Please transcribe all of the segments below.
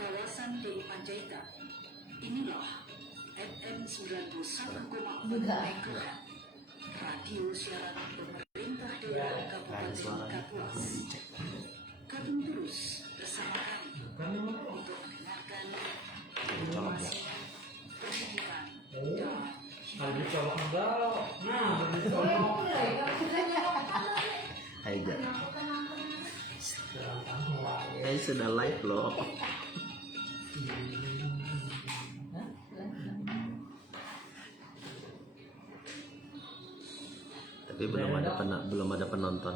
kawasan Teluk Panjaitan. Inilah FM 91,4 MHz radio siaran pemerintah daerah Kabupaten Kapuas. Gabung terus bersama kami untuk mendengarkan informasi, pendidikan, dan Hai, sudah live loh. Tapi belum ada penonton.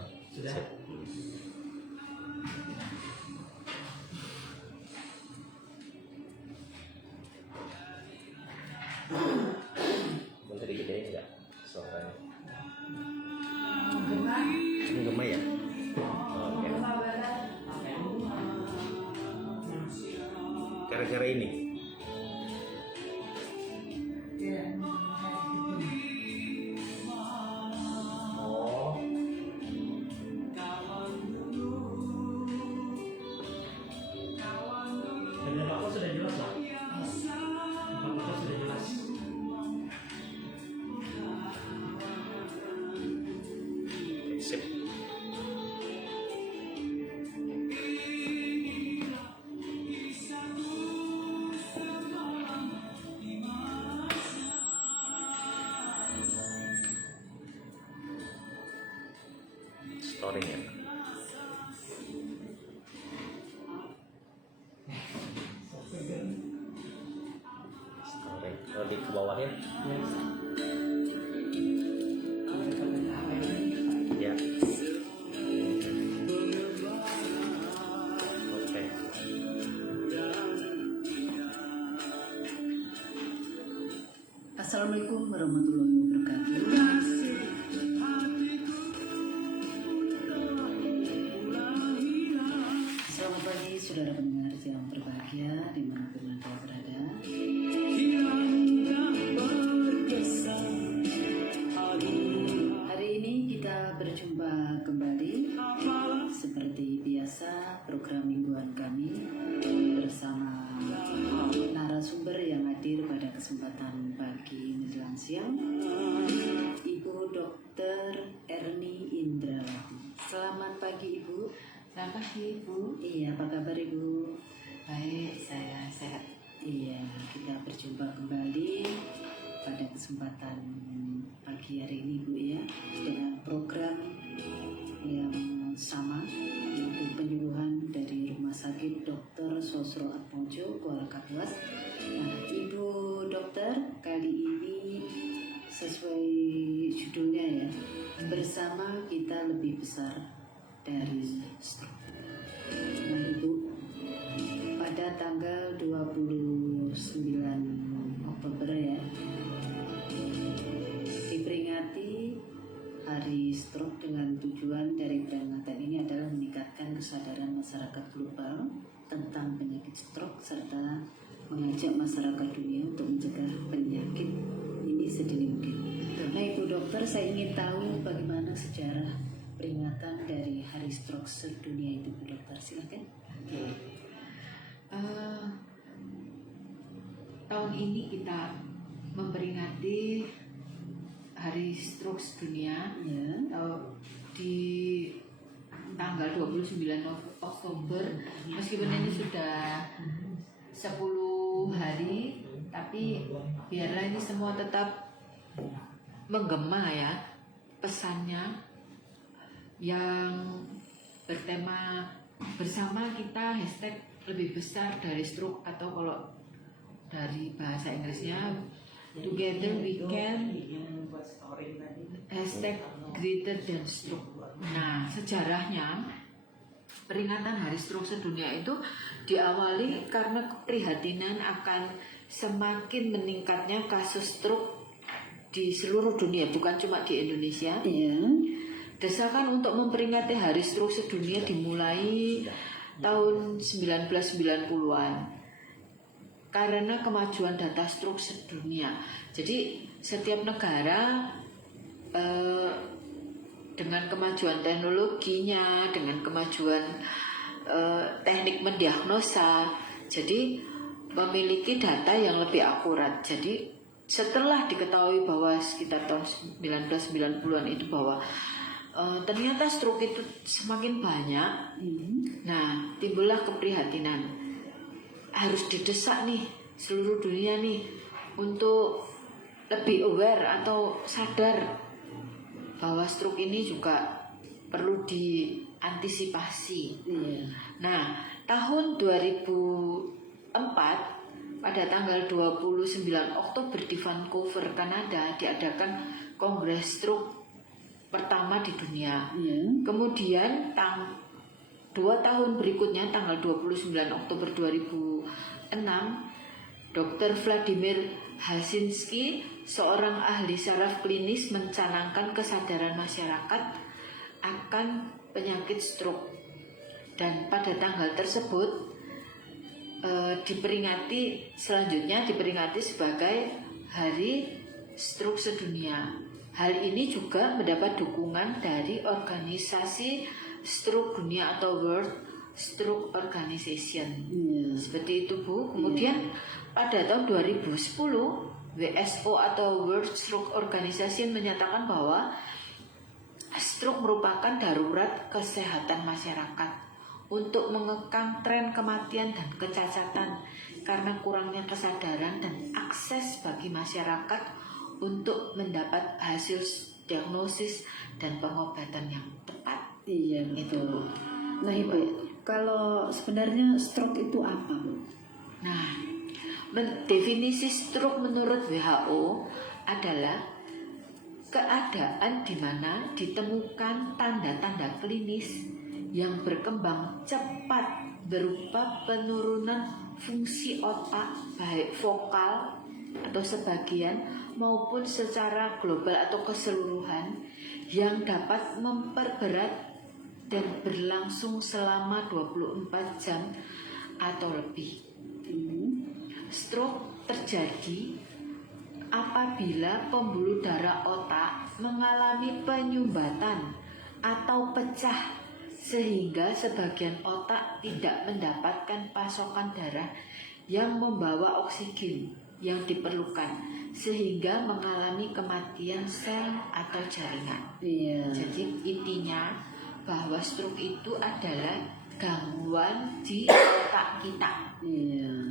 Boleh digedein nggak suaranya? Ini gemai ya? Oke. Gara-gara ini. Oh. Dan Bapak sudah jelas lah. Bapak sudah jelas. Sip. Storing ya. Storing. Kalau di kebawahin. Ya. Oke. Assalamualaikum warahmatullahi wabarakatuh. Selamat pagi saudara pendengar yang berbahagia dimanapun Anda berada. Hari ini kita berjumpa kembali seperti biasa program mingguan kami bersama narasumber yang hadir pada kesempatan pagi menjelang siang, Ibu Dr. Erni Indrawati. Selamat pagi Ibu. Selamat pagi Ibu. Iya, apa kabar Ibu? Baik, saya sehat. Iya, kita berjumpa kembali pada kesempatan pagi hari ini Bu ya, dengan program yang sama, yaitu penyuluhan dari Rumah Sakit Dr. Sosro Atmojo, Kuala Kapuas. Nah, Ibu Dokter, kali ini sesuai judulnya ya, bersama kita lebih besar dari stroke. Nah Ibu, pada tanggal 29 Oktober ya, diperingati Hari Stroke dengan tujuan dari peringatan ini adalah meningkatkan kesadaran masyarakat global tentang penyakit stroke serta mengajak masyarakat dunia untuk mencegah penyakit ini sedini mungkin. Nah Ibu Dokter, saya ingin tahu bagaimana sejarah peringatan dari Hari Stroke sedunia itu Bu Dokter, silakan. Oke. Tahun ini kita memperingati Hari Stroke Sedunia Ya. di tanggal 29 Oktober. Meskipun ini sudah 10 hari, tapi biarlah ini semua tetap menggema ya pesannya yang bertema bersama kita hashtag lebih besar dari stroke, atau kalau dari bahasa Inggrisnya together we can hashtag greater than stroke. Nah, sejarahnya peringatan Hari Stroke Sedunia itu diawali karena keprihatinan akan semakin meningkatnya kasus stroke di seluruh dunia, bukan cuma di Indonesia. Iya. Desakan untuk memperingati Hari Stroke Sedunia dimulai tahun 1990-an karena kemajuan data stroke sedunia. Jadi setiap negara dengan kemajuan teknologinya, dengan kemajuan teknik mendiagnosa, Jadi memiliki data yang lebih akurat. Jadi setelah diketahui bahwa sekitar tahun 1990-an itu bahwa ternyata stroke itu semakin banyak. Nah, timbullah keprihatinan. Harus didesak nih seluruh dunia nih untuk lebih aware atau sadar bahwa stroke ini juga perlu diantisipasi. Nah, tahun 2004 pada tanggal 29 Oktober di Vancouver, Kanada diadakan Kongres Stroke pertama di dunia. Kemudian 2 tahun berikutnya tanggal 29 Oktober 2006 Dr. Vladimir Hasinski, seorang ahli saraf klinis, mencanangkan kesadaran masyarakat akan penyakit stroke. Dan pada tanggal tersebut diperingati sebagai Hari Stroke Sedunia. Hal ini juga mendapat dukungan dari organisasi stroke dunia atau World Stroke Organization. Seperti itu, Bu. Kemudian pada tahun 2010 WSO atau World Stroke Organization menyatakan bahwa stroke merupakan darurat kesehatan masyarakat untuk mengekang tren kematian dan kecacatan karena kurangnya kesadaran dan akses bagi masyarakat untuk mendapat hasil diagnosis dan pengobatan yang tepat. Iya, betul. Nah, Ibu, kalau sebenarnya stroke itu apa, Bu? Nah, definisi stroke menurut WHO adalah keadaan di mana ditemukan tanda-tanda klinis yang berkembang cepat berupa penurunan fungsi otak baik vokal atau sebagian maupun secara global atau keseluruhan yang dapat memperberat dan berlangsung selama 24 jam atau lebih. Stroke terjadi apabila pembuluh darah otak mengalami penyumbatan atau pecah sehingga sebagian otak tidak mendapatkan pasokan darah yang membawa oksigen yang diperlukan sehingga mengalami kematian sel atau jaringan. Jadi intinya bahwa stroke itu adalah gangguan di otak kita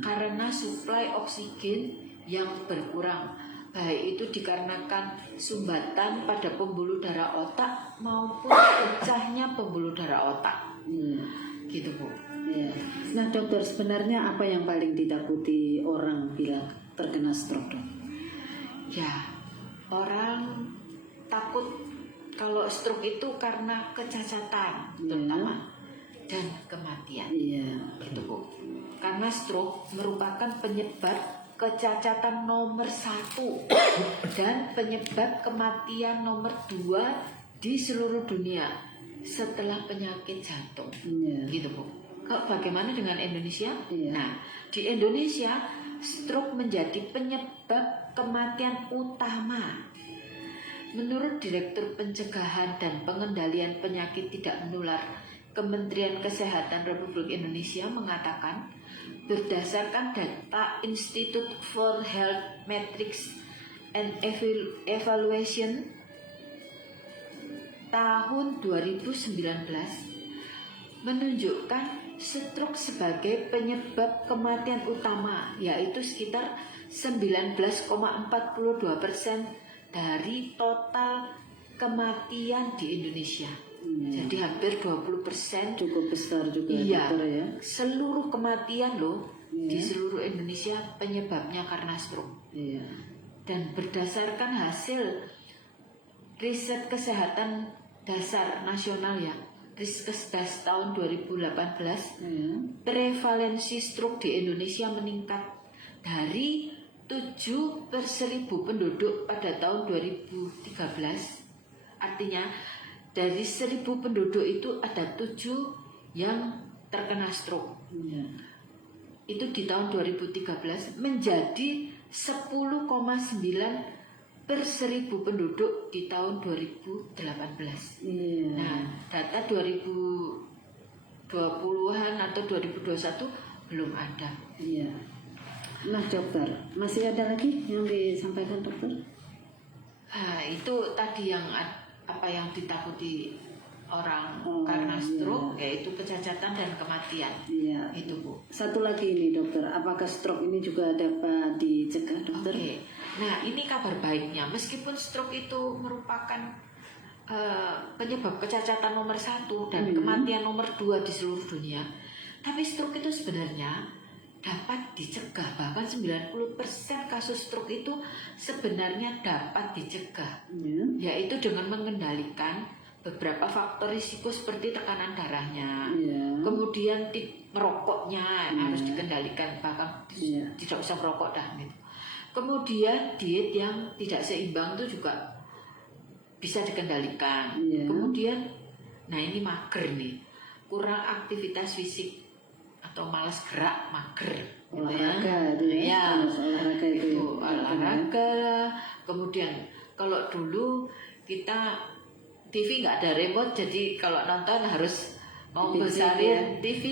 karena suplai oksigen yang berkurang, baik itu dikarenakan sumbatan pada pembuluh darah otak maupun pecahnya pembuluh darah otak. Gitu, Bu. Nah, dokter, sebenarnya apa yang paling ditakuti orang bila terkena stroke, dok? Ya, orang takut kalau stroke itu karena kecacatan terutama dan kematian. Gitu, Bu. Karena stroke merupakan penyebab kecacatan nomor 1 dan penyebab kematian nomor 2 di seluruh dunia setelah penyakit jantung. Gitu, Bu. Bagaimana dengan Indonesia? Nah, di Indonesia stroke menjadi penyebab kematian utama. Menurut Direktur Pencegahan dan Pengendalian Penyakit Tidak Menular Kementerian Kesehatan Republik Indonesia mengatakan, berdasarkan data Institute for Health Metrics and Evaluation tahun 2019 menunjukkan stroke sebagai penyebab kematian utama, yaitu sekitar 19,42% dari total kematian di Indonesia. Jadi hampir 20%. Cukup besar juga, iya, dokter, ya. Seluruh kematian loh di seluruh Indonesia penyebabnya karena stroke. Dan berdasarkan hasil riset kesehatan dasar nasional ya, Riskesdas tahun 2018, prevalensi stroke di Indonesia meningkat dari 7 per 1000 penduduk pada tahun 2013. Artinya dari 1000 penduduk itu ada 7 yang terkena stroke. Itu di tahun 2013 menjadi 10,9 per 1000 penduduk di tahun 2018. Nah, data 2020-an atau 2021 belum ada. Iya. Nah dokter, masih ada lagi yang disampaikan dokter? Itu tadi yang apa yang ditakuti orang Oh, karena stroke, iya. yaitu kecacatan dan kematian. Iya. Itu Bu. Satu lagi ini dokter, apakah stroke ini juga dapat dicegah dokter? Oke. Nah, ini kabar baiknya. Meskipun stroke itu merupakan penyebab kecacatan nomor 1 dan kematian nomor 2 di seluruh dunia, tapi stroke itu sebenarnya dapat dicegah. Bahkan 90% kasus stroke itu sebenarnya dapat dicegah, Iya. yaitu dengan mengendalikan beberapa faktor risiko seperti tekanan darahnya, Iya. kemudian merokoknya harus Iya. dikendalikan, bahkan Iya. tidak usah merokok dah gitu. Kemudian diet yang tidak seimbang itu juga bisa dikendalikan. Iya. Kemudian, nah ini mager nih, kurang aktivitas fisik atau malas gerak, mager. Gitu Olahraga itu ya. Ya, Harus olahraga itu. olahraga. Kemudian kalau dulu kita TV nggak ada remote, jadi kalau nonton harus mau Di PC besarin TV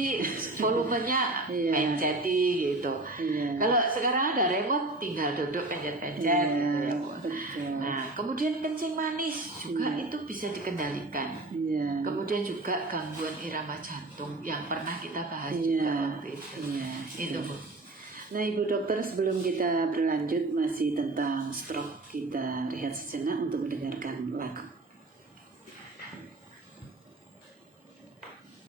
volumenya Iya. penceti gitu. Iya. Kalau sekarang ada remote tinggal duduk pencet-pencet Iya, gitu ya. betul. Nah, kemudian kencing manis juga itu bisa dikendalikan. Iya. Kemudian juga gangguan irama jantung yang pernah kita bahas Iya. juga waktu itu. Iya. Itu Bu. Nah Ibu Dokter, sebelum kita berlanjut masih tentang stroke, kita rehat sejenak untuk mendengarkan lagu.